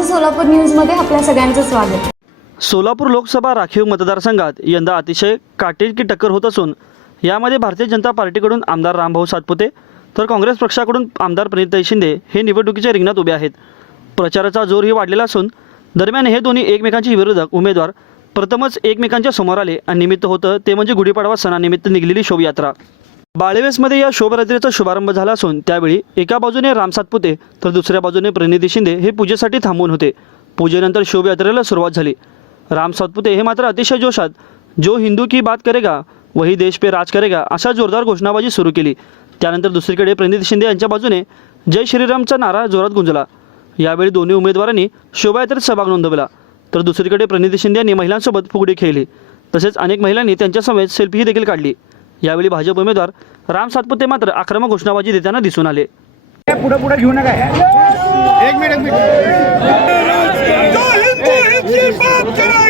माझं सोलापूर न्यूजमध्ये आपल्या सगळ्यांचं स्वागत. सोलापूर लोकसभा राखीव मतदारसंघात यंदा अतिशय काटेकी टक्कर होत असून यामध्ये भारतीय जनता पार्टीकडून आमदार रामभाऊ सातपुते तर काँग्रेस पक्षाकडून आमदार प्रणितताई शिंदे हे निवडणुकीच्या रिंगणात उभे आहेत. प्रचाराचा जोरही वाढलेला असून दरम्यान हे दोन्ही एकमेकांचे विरोधक उमेदवार प्रथमच एकमेकांच्या समोर आले आणि निमित्त होतं ते म्हणजे गुढीपाडवा सणानिमित्त निघलेली शोभायात्रा. बाळेवेसमध्ये या शोभरात्रीचा शुभारंभ झाला असून त्यावेळी एका बाजूने राम सातपुते तर दुसऱ्या बाजूने प्रणिती शिंदे हे पूजेसाठी थांबून होते. पूजेनंतर शोभयात्रेला सुरुवात झाली. राम सातपुते हे मात्र अतिशय जोशात जो हिंदू की बात करेगा वही देश पे राज करेगा अशा जोरदार घोषणाबाजी सुरू केली. त्यानंतर दुसरीकडे प्रणिती शिंदे यांच्या बाजूने जय श्रीरामचा नारा जोरात गुंजला. यावेळी दोन्ही उमेदवारांनी शोभायात्रेत सहभाग नोंदवला. तर दुसरीकडे प्रणिती शिंदे यांनी महिलांसोबत फुगडी खेळली. तसेच अनेक महिलांनी त्यांच्यासमवेत सेल्फीही देखील काढली. यावेळी भाजप उमेदवार राम सातपुते मात्र आक्रमक घोषणाबाजी देताना दिसून आले पुढे पुढे घेऊ नका एक मिनिट एक मिनिट